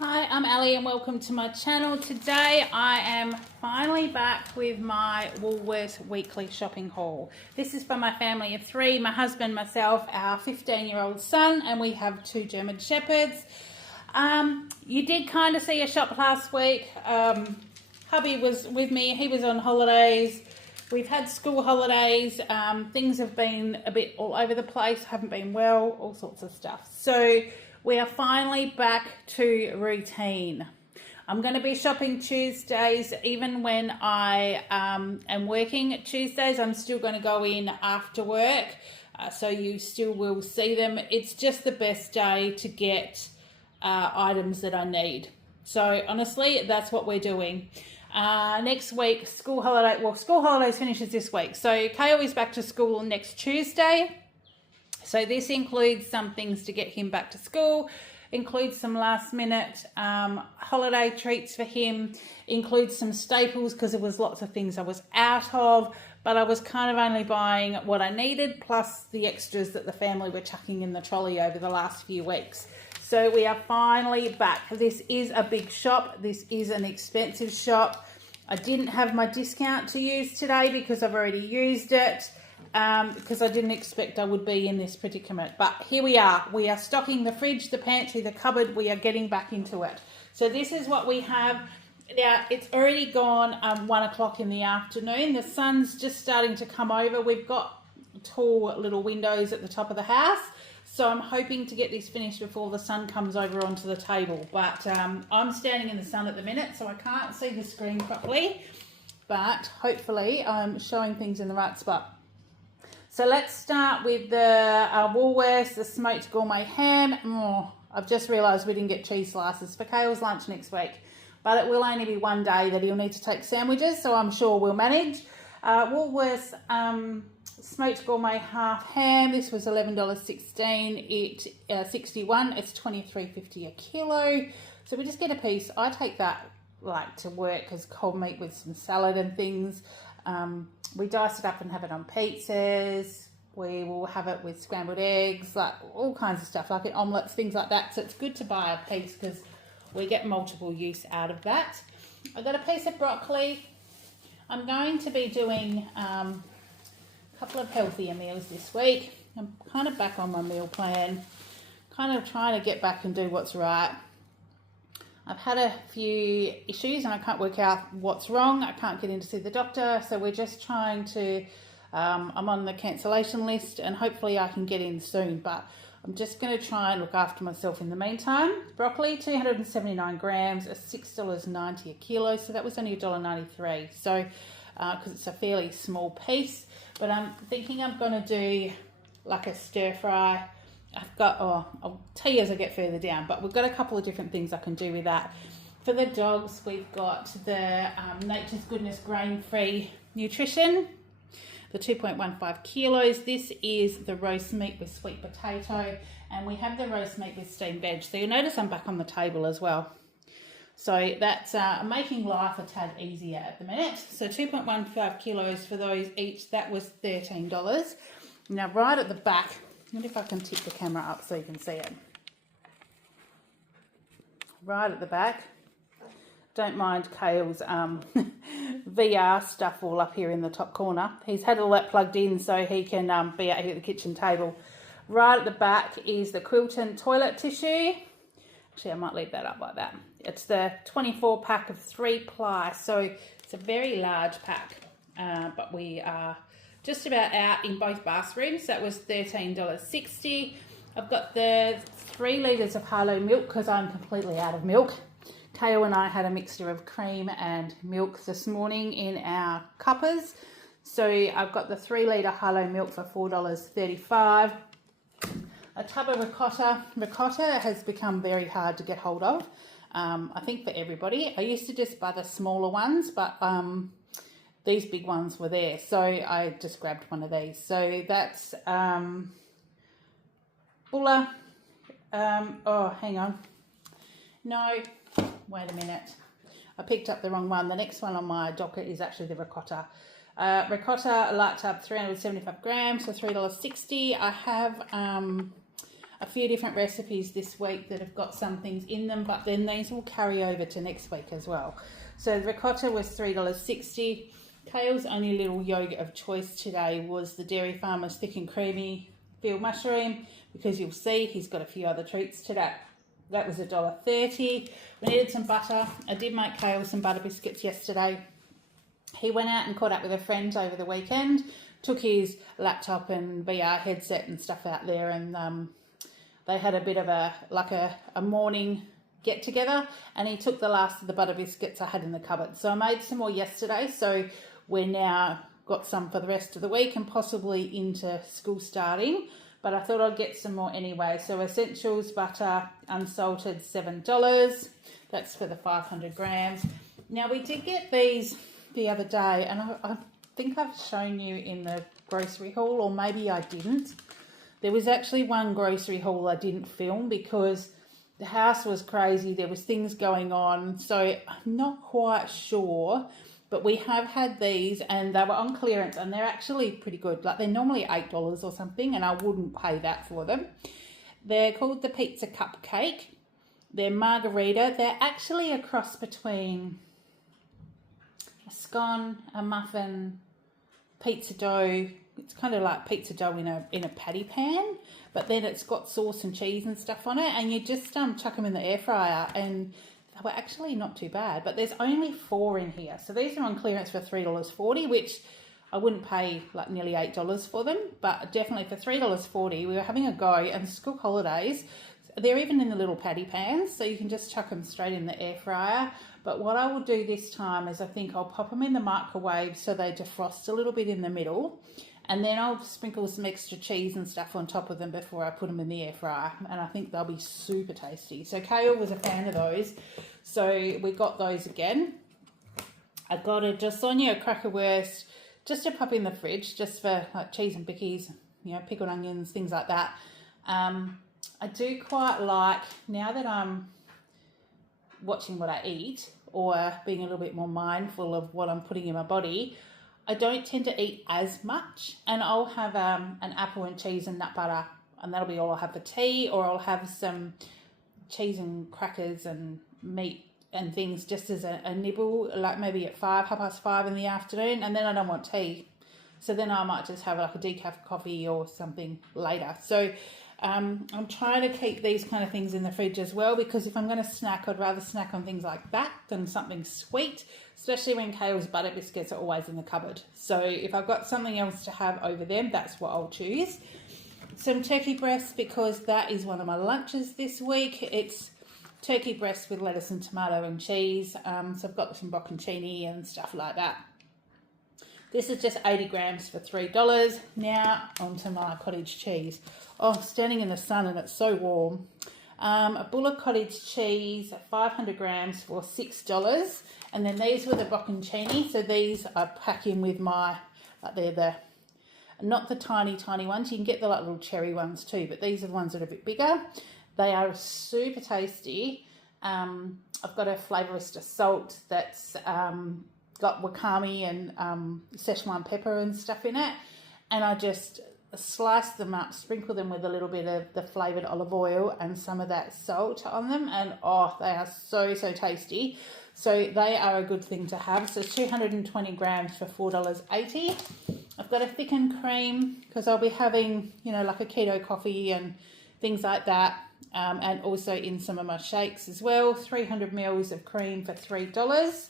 Hi, I'm Ali and welcome to my channel. Today I am finally back with my Woolworths weekly shopping haul. This is for my family of three, my husband, myself, our 15-year-old son, and we have two German Shepherds. You did kind of see a shop last week. Hubby was with me, he was on holidays. We've had school holidays, things have been a bit all over the place, haven't been well, all sorts of stuff. So we are finally back to routine. I'm going to be shopping Tuesdays. Even when I am working Tuesdays, I'm still going to go in after work. So you still will see them. It's just the best day to get items that I need. So honestly, that's what we're doing. Next week, school holidays finishes this week. So Kale is back to school next Tuesday. So this includes some things to get him back to school, includes some last minute holiday treats for him, includes some staples because there was lots of things I was out of, but I was kind of only buying what I needed plus the extras that the family were chucking in the trolley over the last few weeks. So we are finally back. This is a big shop. This is an expensive shop. I didn't have my discount to use today because I've already used it. Because I didn't expect I would be in this predicament. But here we are. We are stocking the fridge, the pantry, the cupboard. We are getting back into it. So this is what we have. Now, it's already gone 1 o'clock in the afternoon. The sun's just starting to come over. We've got tall little windows at the top of the house. So I'm hoping to get this finished before the sun comes over onto the table. But I'm standing in the sun at the minute, so I can't see the screen properly. But hopefully I'm showing things in the right spot. So let's start with the Woolworths, the smoked gourmet ham. I've just realised we didn't get cheese slices for Kale's lunch next week. But it will only be one day that he'll need to take sandwiches, so I'm sure we'll manage. Woolworths smoked gourmet half ham. This was $11.16. It's 61. It's $23.50 a kilo. So we just get a piece. I take that like to work as cold meat with some salad and things. We dice it up and have it on pizzas. We will have it with scrambled eggs, like all kinds of stuff, like in omelettes, things like that. So it's good to buy a piece because we get multiple use out of that. I've got a piece of broccoli. I'm going to be doing a couple of healthier meals this week. I'm kind of back on my meal plan, kind of trying to get back and do what's right. I've had a few issues and I can't work out what's wrong. I can't get in to see the doctor. So we're just trying to, I'm on the cancellation list and hopefully I can get in soon. But I'm just going to try and look after myself in the meantime. Broccoli, 279 grams, at $6.90 a kilo. So that was only $1.93. So, because it's a fairly small piece. But I'm thinking I'm going to do like a stir fry. I've got, I'll tell you as I get further down, but we've got a couple of different things I can do with that. For the dogs, we've got the Nature's Goodness grain-free nutrition, the 2.15 kilos. This is the roast meat with sweet potato, and we have the roast meat with steamed veg. So you'll notice I'm back on the table as well. So that's making life a tad easier at the minute. So 2.15 kilos for those each, that was $13. Now right at the back, I wonder if I can tip the camera up so you can see it. Right at the back. Don't mind Kale's VR stuff all up here in the top corner. He's had all that plugged in so he can be out here at the kitchen table. Right at the back is the Quilton toilet tissue. Actually, I might leave that up like that. It's the 24 pack of 3-ply. So it's a very large pack. But we are just about out in both bathrooms. That was $13.60. I've got the 3 litres of Harlow milk because I'm completely out of milk. Kale and I had a mixture of cream and milk this morning in our cuppers. So I've got the 3 litre Harlow milk for $4.35. A tub of ricotta. Ricotta has become very hard to get hold of. I think for everybody. I used to just buy the smaller ones, but these big ones were there, so I just grabbed one of these. So that's Bulla. Oh, hang on. No, wait a minute. I picked up the wrong one. The next one on my docket is actually the ricotta. Ricotta, a light tub, 375 grams for $3.60. I have a few different recipes this week that have got some things in them, but then these will carry over to next week as well. So the ricotta was $3.60. Kale's only little yogurt of choice today was the Dairy Farmer's Thick and Creamy Field Mushroom, because you'll see he's got a few other treats today. That was $1.30. We needed some butter. I did make Kale some butter biscuits yesterday. He went out and caught up with a friend over the weekend, took his laptop and VR headset and stuff out there, and they had a bit of a morning get together, and he took the last of the butter biscuits I had in the cupboard. So I made some more yesterday, so we're now got some for the rest of the week and possibly into school starting, but I thought I'd get some more anyway. So Essentials butter, unsalted, $7. That's for the 500 grams. Now we did get these the other day, and I think I've shown you in the grocery haul, or maybe I didn't. There was actually one grocery haul I didn't film because the house was crazy. There was things going on, so I'm not quite sure. But we have had these, and they were on clearance, and they're actually pretty good. Like, they're normally $8 or something, and I wouldn't pay that for them. They're called the Pizza Cupcake. They're margarita. They're actually a cross between a scone, a muffin, pizza dough. It's kind of like pizza dough in a patty pan, but then it's got sauce and cheese and stuff on it, and you just chuck them in the air fryer, and they were actually not too bad. But there's only 4 in here, so these are on clearance for $3.40, which I wouldn't pay like nearly $8 for them, but definitely for $3.40. We were having a go, and school holidays, they're even in the little patty pans, so you can just chuck them straight in the air fryer. But what I will do this time is I think I'll pop them in the microwave so they defrost a little bit in the middle, and then I'll sprinkle some extra cheese and stuff on top of them before I put them in the air fryer, and I think they'll be super tasty. So Kale was a fan of those, so we got those again. I got a Lasagna crackerwurst just to pop in the fridge, just for like cheese and bickies, you know, pickled onions, things like that. I do quite like, now that I'm watching what I eat or being a little bit more mindful of what I'm putting in my body, I don't tend to eat as much, and I'll have an apple and cheese and nut butter, and that'll be all I'll have for tea, or I'll have some cheese and crackers and meat and things just as a nibble, like maybe at 5:30 in the afternoon, and then I don't want tea. So then I might just have like a decaf coffee or something later. So I'm trying to keep these kind of things in the fridge as well, because if I'm going to snack, I'd rather snack on things like that than something sweet, especially when Kale's butter biscuits are always in the cupboard. So if I've got something else to have over them, that's what I'll choose. Some turkey breasts, because that is one of my lunches this week. It's turkey breasts with lettuce and tomato and cheese. So I've got some bocconcini and stuff like that. This is just 80 grams for $3. Now onto my cottage cheese. Oh, standing in the sun and it's so warm. A bullock cottage cheese, 500 grams for $6. And then these were the bocconcini. So these I pack in with my, like they're not the tiny ones. You can get the like little cherry ones too, but these are the ones that are a bit bigger. They are super tasty. I've got a Flavourista salt that's got wakame and Szechuan pepper and stuff in it, and I just slice them up, sprinkle them with a little bit of the flavoured olive oil and some of that salt on them, and oh, they are so tasty. So they are a good thing to have. So 220 grams for $4.80. I've got a thickened cream because I'll be having, you know, like a keto coffee and things like that, and also in some of my shakes as well. 300 mils of cream for $3.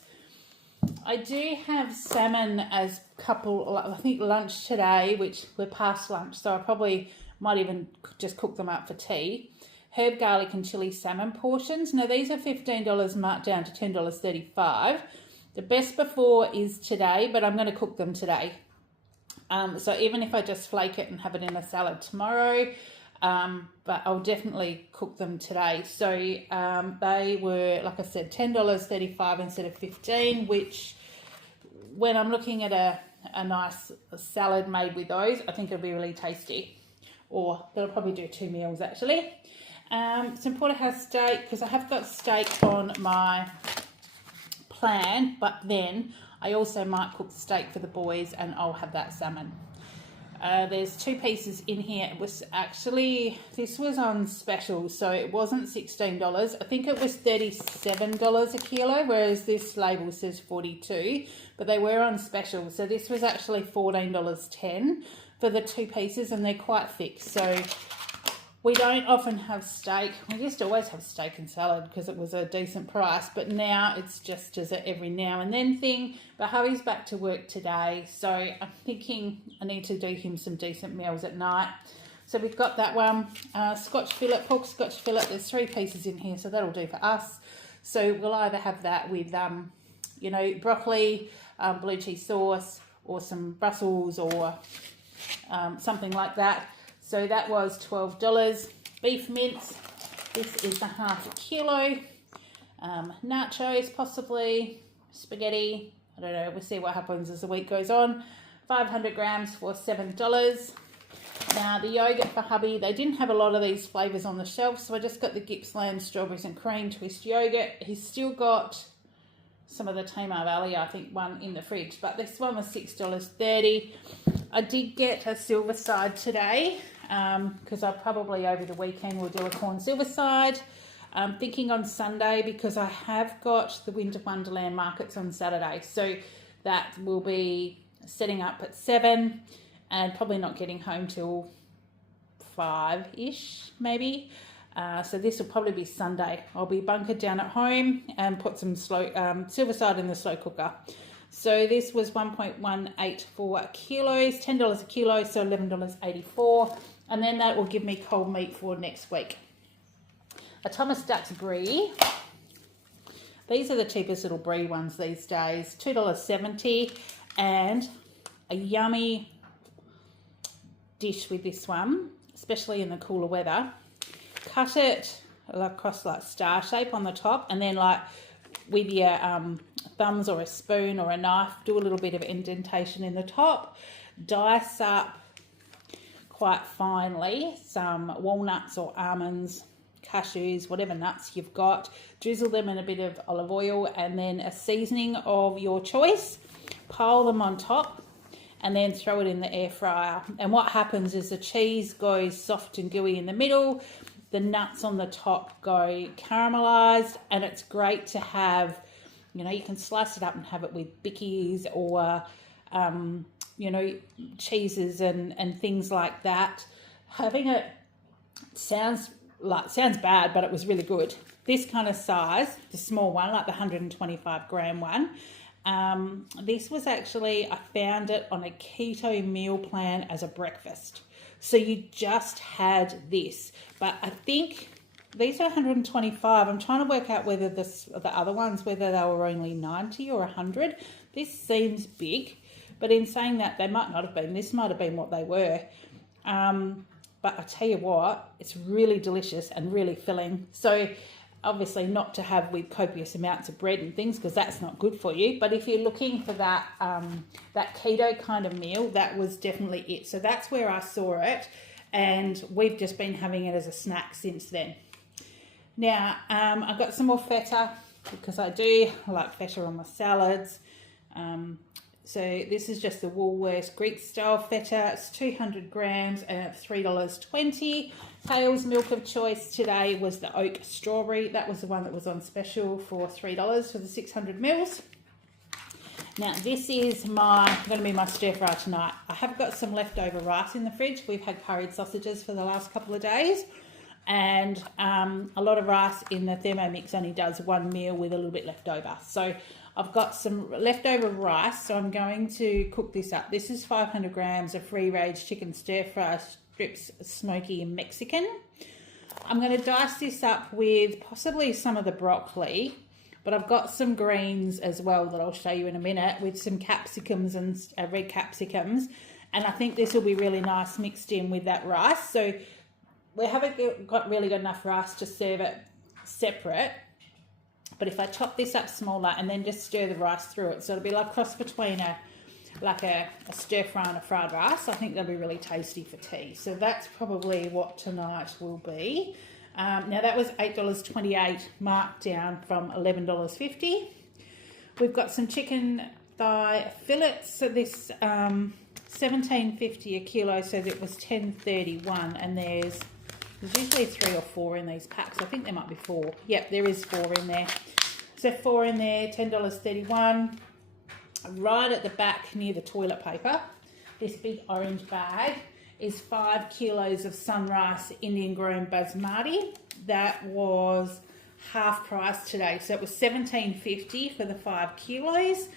I do have salmon as I think lunch today, which we're past lunch, so I probably might even just cook them up for tea. Herb, garlic and chili salmon portions. Now these are $15 marked down to $10.35. The best before is today, but I'm going to cook them today. So even if I just flake it and have it in a salad tomorrow, but I'll definitely cook them today. So they were, like I said, $10.35 instead of $15, which when I'm looking at a nice salad made with those, I think it'll be really tasty. Or that'll probably do 2 meals actually. Some porterhouse steak, because I have got steak on my plan, but then I also might cook the steak for the boys and I'll have that salmon. There's 2 pieces in here. It was actually, this was on special, so it wasn't $16. I think it was $37 a kilo, whereas this label says 42, but they were on special. So this was actually $14.10 for the 2 pieces, and they're quite thick. So we don't often have steak. We used to always have steak and salad because it was a decent price, but now it's just as a every now and then thing. But hubby's back to work today, so I'm thinking I need to do him some decent meals at night. So we've got that one, Scotch fillet, pork Scotch fillet. There's 3 pieces in here, so that'll do for us. So we'll either have that with, you know, broccoli, blue cheese sauce, or some Brussels, or something like that. So that was $12. Beef mince, this is the ½ kilo. Nachos, possibly. Spaghetti, I don't know, we'll see what happens as the week goes on. 500 grams for $7. Now the yogurt for hubby, they didn't have a lot of these flavours on the shelf, so I just got the Gippsland strawberries and cream twist yogurt. He's still got some of the Tamar Valley, I think, one in the fridge, but this one was $6.30. I did get a silver side today, because I probably over the weekend will do a corn silver side. I'm thinking on Sunday, because I have got the Winter Wonderland markets on Saturday, so that will be setting up at 7 and probably not getting home till 5-ish maybe. So this will probably be Sunday. I'll be bunkered down at home and put some silver side in the slow cooker. So this was 1.184 kilos, $10 a kilo, so $11.84. And then that will give me cold meat for next week. A Thomas Dux brie. These are the cheapest little brie ones these days. $2.70. And a yummy dish with this one, especially in the cooler weather. Cut it across like star shape on the top, and then like with your thumbs or a spoon or a knife, do a little bit of indentation in the top. Dice up quite finely some walnuts or almonds, cashews, whatever nuts you've got. Drizzle them in a bit of olive oil and then a seasoning of your choice. Pile them on top and then throw it in the air fryer. And what happens is the cheese goes soft and gooey in the middle, the nuts on the top go caramelized, and it's great to have, you know, you can slice it up and have it with bickies or, you know, cheeses and things like that. Having it sounds bad, but it was really good. This kind of size, the small one, like the 125 gram one, this was actually, I found it on a keto meal plan as a breakfast. So you just had this, but I think these are 125. I'm trying to work out whether the other ones, whether they were only 90 or 100. This seems big, but in saying that, they might not have been. This might have been what they were. But I tell you what, it's really delicious and really filling. So obviously not to have with copious amounts of bread and things, because that's not good for you. But if you're looking for that that keto kind of meal, that was definitely it. So that's where I saw it, and we've just been having it as a snack since then. Now, I've got some more feta, because I like feta on my salads. So this is just the Woolworths Greek style feta. It's 200 grams and $3.20. Hale's milk of choice today was the oak strawberry. That was the one that was on special for $3 for the 600 mils. Now this is going to be my stir fry tonight. I have got some leftover rice in the fridge. We've had curried sausages for the last couple of days, and a lot of rice in the Thermomix only does one meal with a little bit left over. So I've got some leftover rice, so I'm going to cook this up. This is 500 grams of free-range chicken stir-fry strips, smoky and Mexican. I'm going to dice this up with possibly some of the broccoli, but I've got some greens as well that I'll show you in a minute, with some capsicums and red capsicums. And I think this will be really nice mixed in with that rice. So we haven't really got enough rice to serve it separate. But if I chop this up smaller and then just stir the rice through it, so it'll be like cross between a stir fry and a fried rice, I think that'll be really tasty for tea. So that's probably what tonight will be. Now that was $8.28, marked down from $11.50. We've got some chicken thigh fillets. So this $17.50 a kilo, so that was $10.31, and there's usually 3 or 4 in these packs. I think there might be 4. Yep, there is 4 in there. So 4 in there, $10.31. Right at the back near the toilet paper, this big orange bag is 5 kilos of sunrise Indian grown basmati. That was half price today, so it was $17.50 for the 5 kilos.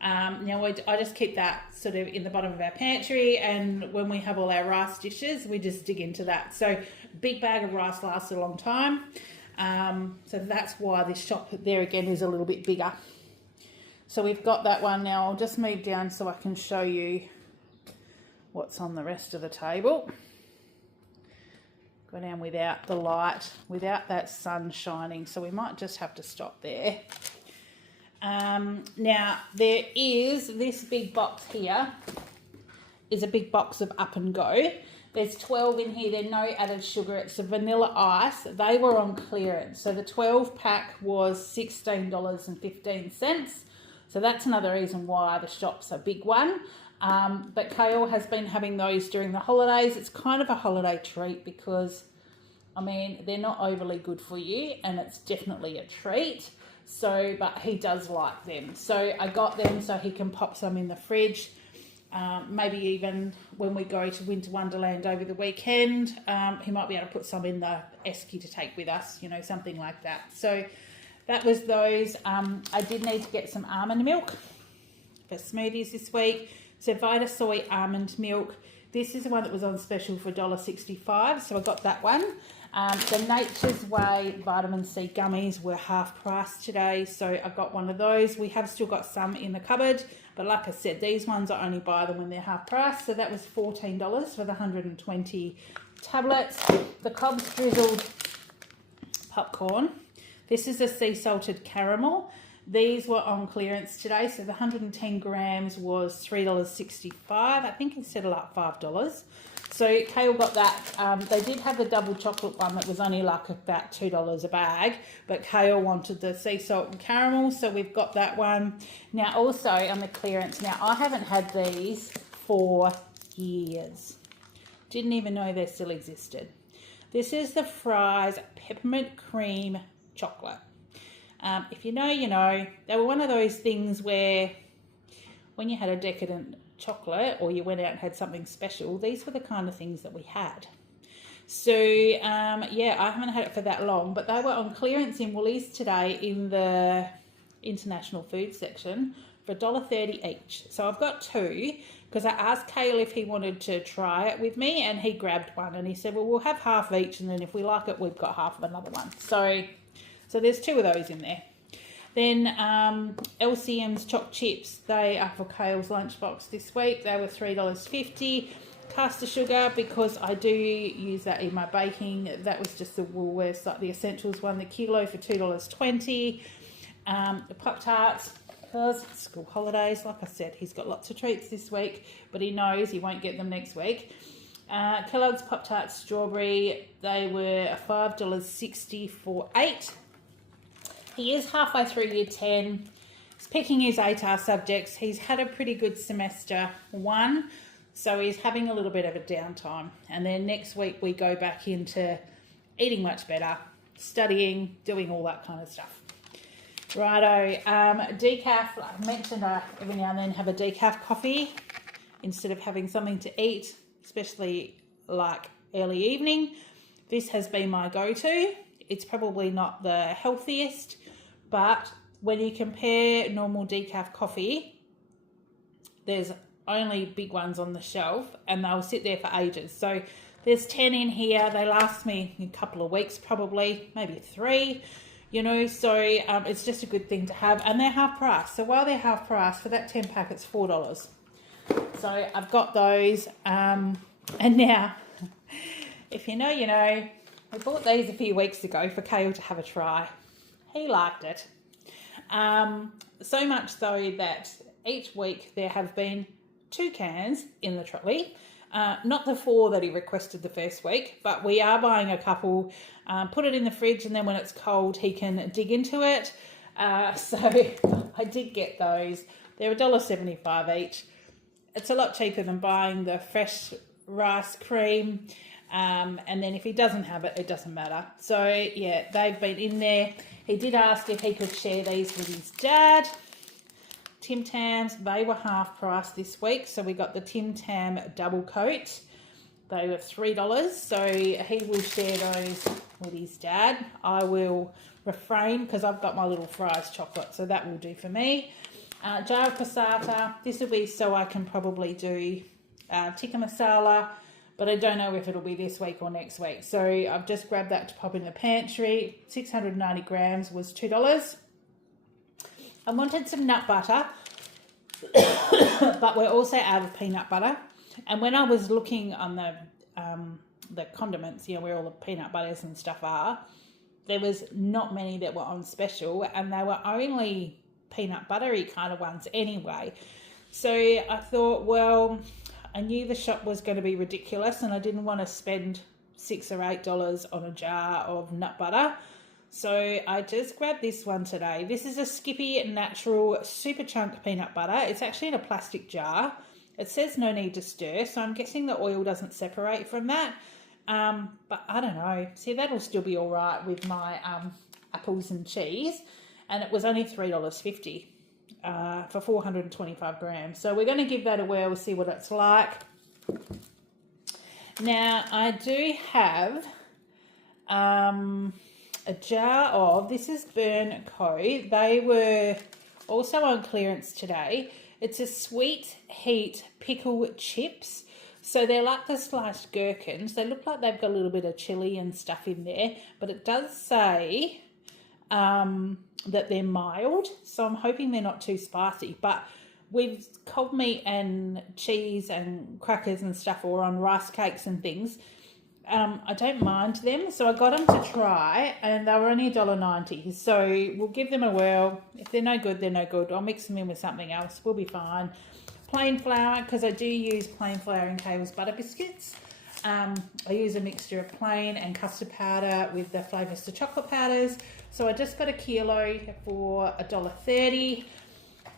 Now I just keep that sort of in the bottom of our pantry, and when we have all our rice dishes, we just dig into that. So big bag of rice lasts a long time. So that's why this shop there again is a little bit bigger. So we've got that one now. I'll just move down so I can show you what's on the rest of the table. Go down without the light, without that sun shining, so we might just have to stop there. Now there is this big box here, is a big box of Up and Go. There's 12 in here, they're no added sugar, it's a vanilla ice. They were on clearance, so the 12 pack was $16.15. So that's another reason why the shop's a big one. But Kale has been having those during the holidays. It's kind of a holiday treat because, I mean, they're not overly good for you, and it's definitely a treat. So, but he does like them. So I got them so he can pop some in the fridge. Maybe even when we go to Winter Wonderland over the weekend, he might be able to put some in the esky to take with us, you know, something like that. So that was those. I did need to get some almond milk for smoothies this week. So Vita Soy almond milk. This is the one that was on special for $1.65, so I got that one. The Nature's Way vitamin C gummies were half price today, so I got one of those. We have still got some in the cupboard, but like I said, these ones I only buy them when they're half price, so that was $14 for the 120 tablets. The Cobb's drizzled popcorn. This is a sea salted caramel. These were on clearance today, so the 110 grams was $3.65. I think he settled up $5. So Kale got that. They did have the double chocolate one that was only like about $2 a bag, but Kale wanted the sea salt and caramel, so we've got that one. Now also on the clearance, now I haven't had these for years. Didn't even know they still existed. This is the Fry's Peppermint Cream Chocolate. If you know, you know. They were one of those things where when you had a decadent chocolate or you went out and had something special, these were the kind of things that we had. So yeah, I haven't had it for that long, but they were on clearance in Woolies today in the international food section for $1.30 each. So I've got 2 because I asked Kale if he wanted to try it with me, and he grabbed one and he said, well, we'll have half each, and then if we like it, we've got half of another one. So there's 2 of those in there. Then LCM's choc chips, they are for Kale's lunchbox this week. They were $3.50. Caster sugar, because I do use that in my baking. That was just the Woolworths, like the Essentials one, the kilo for $2.20. The Pop-Tarts, because school holidays, like I said, he's got lots of treats this week, but he knows he won't get them next week. Kellogg's Pop-Tarts strawberry, they were $5.60 for 8. He is halfway through year 10. He's picking his 8R subjects. He's had a pretty good semester 1, so he's having a little bit of a downtime. And then next week we go back into eating much better, studying, doing all that kind of stuff. Righto, decaf, like I mentioned, I every now and then have a decaf coffee instead of having something to eat, especially like early evening. This has been my go-to. It's probably not the healthiest, but when you compare normal decaf coffee, there's only big ones on the shelf and they'll sit there for ages. So there's 10 in here. They last me a couple of weeks, probably, maybe 3, you know, so it's just a good thing to have. And they're half price. So while they're half price, for that 10 pack, it's $4. So I've got those. And now, if you know, you know, I bought these a few weeks ago for Kale to have a try. He liked it. So much so that each week there have been 2 cans in the trolley. Not the 4 that he requested the first week, but we are buying a couple, put it in the fridge, and then when it's cold he can dig into it. So I did get those. They're $1.75 each. it's a lot cheaper than buying the fresh rice cream. And then if he doesn't have it, it doesn't matter. So yeah, they've been in there. He did ask if he could share these with his dad. Tim Tams, they were half price this week. So we got the Tim Tam double coat. They were $3. So he will share those with his dad. I will refrain because I've got my little fries chocolate. So that will do for me. Jar of passata. This will be so I can probably do tikka masala. But I don't know if it'll be this week or next week. So I've just grabbed that to pop in the pantry. 690 grams was $2. I wanted some nut butter, but we're also out of peanut butter. And when I was looking on the condiments, you know, where all the peanut butters and stuff are, there was not many that were on special, and they were only peanut buttery kind of ones anyway. So I thought, well, I knew the shop was going to be ridiculous and I didn't want to spend $6 or $8 on a jar of nut butter. So I just grabbed this one today. This is a Skippy Natural Super Chunk Peanut Butter. It's actually in a plastic jar. It says no need to stir, so I'm guessing the oil doesn't separate from that. But I don't know. See, that'll still be all right with my apples and cheese. And it was only $3.50. For 425 grams. So we're going to give that a whirl, see what it's like. Now, I do have a jar of, this is Burn Co. They were also on clearance today. It's a sweet heat pickle chips. So they're like the sliced gherkins. They look like they've got a little bit of chili and stuff in there, but it does say that they're mild, so I'm hoping they're not too spicy. But with cold meat and cheese and crackers and stuff, or on rice cakes and things, I don't mind them. So I got them to try, and they were only $1.90. So we'll give them a whirl. If they're no good, they're no good. I'll mix them in with something else. We'll be fine. Plain flour, because I do use plain flour in Kayle's butter biscuits. I use a mixture of plain and custard powder with the Flavourista chocolate powders. So I just got a kilo for $1.30.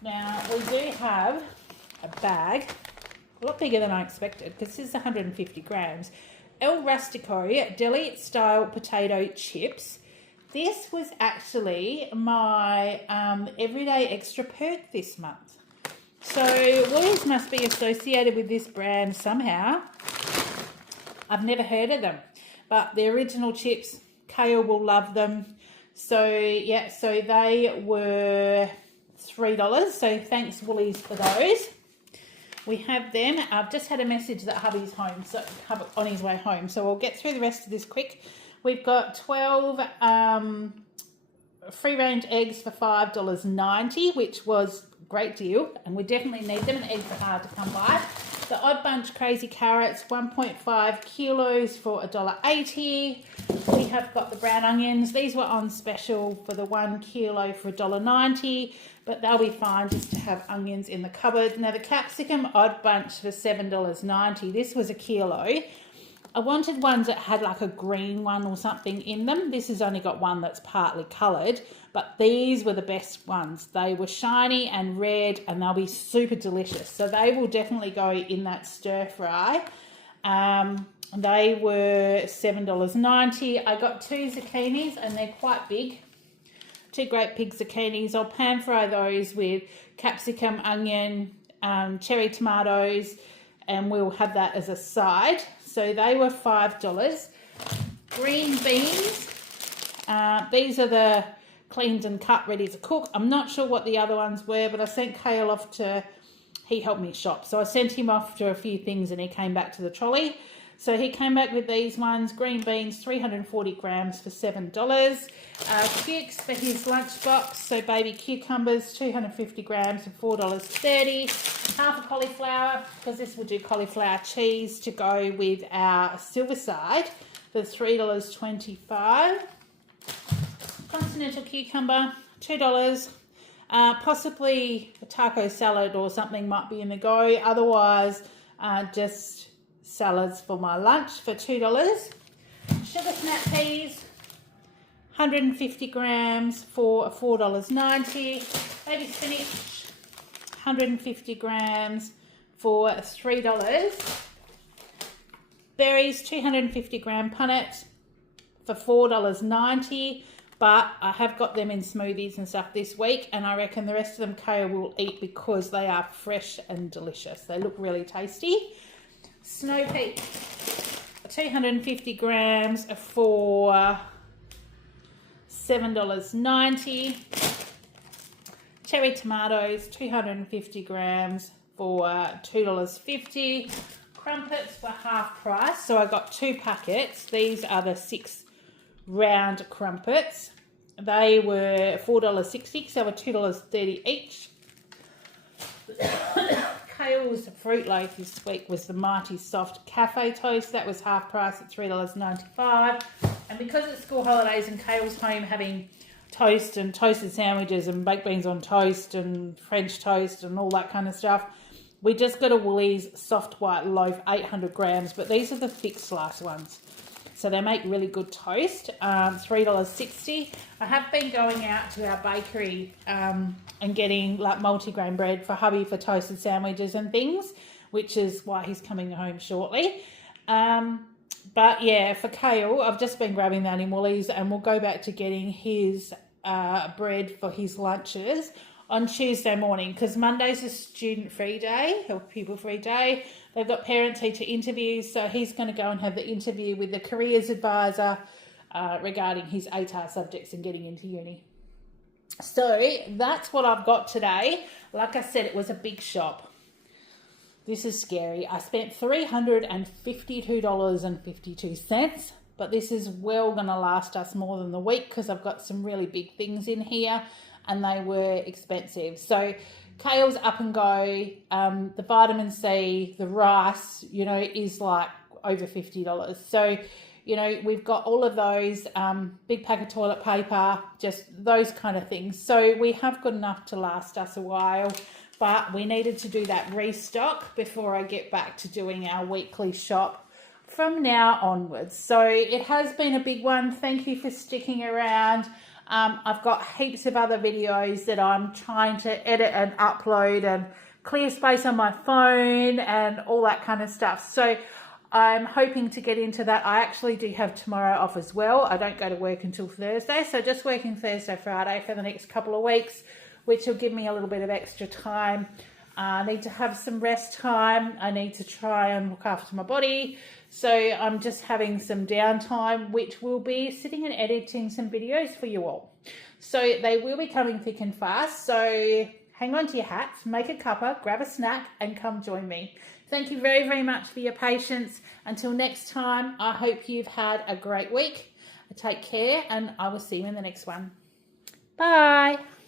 Now we do have a bag, a lot bigger than I expected, because this is 150 grams. El Rustico deli style potato chips. This was actually my everyday extra perk this month. So Woolies must be associated with this brand somehow. I've never heard of them, but the original chips, Kale will love them. So yeah, so they were $3. So thanks Woolies for those. We have them. I've just had a message that hubby's home, so on his way home. So I'll get through the rest of this quick. We've got 12 free-range eggs for $5.90, which was a great deal, and we definitely need them, and eggs are hard to come by. The Odd Bunch Crazy Carrots, 1.5 kilos for $1.80. We have got the brown onions. These were on special for the 1 kilo for $1.90, but they'll be fine just to have onions in the cupboard. Now the capsicum Odd Bunch for $7.90. This was a kilo. I wanted ones that had like a green one or something in them. This has only got one that's partly coloured, but these were the best ones. They were shiny and red, and they'll be super delicious. So they will definitely go in that stir fry. They were $7.90. I got 2 zucchinis, and they're quite big. 2 great big zucchinis. I'll pan fry those with capsicum, onion, cherry tomatoes, and we'll have that as a side. So they were $5. Green beans. These are the cleaned and cut, ready to cook. I'm not sure what the other ones were, but I sent Kale off to, he helped me shop. So I sent him off to a few things, and he came back to the trolley. So he came back with these ones. Green beans, 340 grams for $7. Cukes for his lunchbox. So baby cucumbers, 250 grams for $4.30. Half a cauliflower, because this will do cauliflower cheese to go with our silver side, for $3.25. Continental cucumber, $2. Possibly a taco salad or something might be in the go. Otherwise, just salads for my lunch for $2. Sugar snap peas, 150 grams for $4.90. Baby spinach, 150 grams for $3. Berries, 250 gram punnet for $4.90. But I have got them in smoothies and stuff this week, and I reckon the rest of them Kaya will eat because they are fresh and delicious. They look really tasty. Snow peas, 250 grams for $7.90. Cherry tomatoes, 250 grams for $2.50. Crumpets were half price, so I got 2 packets. These are the 6 round crumpets. They were $4.60, so were $2.30 each. Kale's fruit loaf this week was the Mighty Soft Cafe Toast. That was half price at $3.95. And because it's school holidays and Kale's home having toast and toasted sandwiches and baked beans on toast and French toast and all that kind of stuff, we just got a Woolies soft white loaf, 800 grams, but these are the thick slice ones. So they make really good toast, $3.60. I have been going out to our bakery and getting like multigrain bread for hubby for toasted sandwiches and things, which is why he's coming home shortly. But yeah, for Kale, I've just been grabbing that in Woolies, and we'll go back to getting his bread for his lunches on Tuesday morning, because Monday's a student-free day, or pupil-free day. They've got parent-teacher interviews, so he's going to go and have the interview with the careers advisor regarding his ATAR subjects and getting into uni. So that's what I've got today. Like I said, it was a big shop. This is scary. I spent $352.52, but this is well going to last us more than the week because I've got some really big things in here and they were expensive. So Kale's up and go. The vitamin C, the rice, you know, is like over $50. So, you know, we've got all of those, big pack of toilet paper, just those kind of things. So we have got enough to last us a while, but we needed to do that restock before I get back to doing our weekly shop from now onwards. So it has been a big one. Thank you for sticking around. I've got heaps of other videos that I'm trying to edit and upload and clear space on my phone and all that kind of stuff. So I'm hoping to get into that. I actually do have tomorrow off as well. I don't go to work until Thursday, so just working Thursday, Friday for the next couple of weeks, which will give me a little bit of extra time. I need to have some rest time. I need to try and look after my body. So I'm just having some downtime, which will be sitting and editing some videos for you all. So they will be coming thick and fast. So hang on to your hats, make a cuppa, grab a snack and come join me. Thank you very, very much for your patience. Until next time, I hope you've had a great week. Take care and I will see you in the next one. Bye.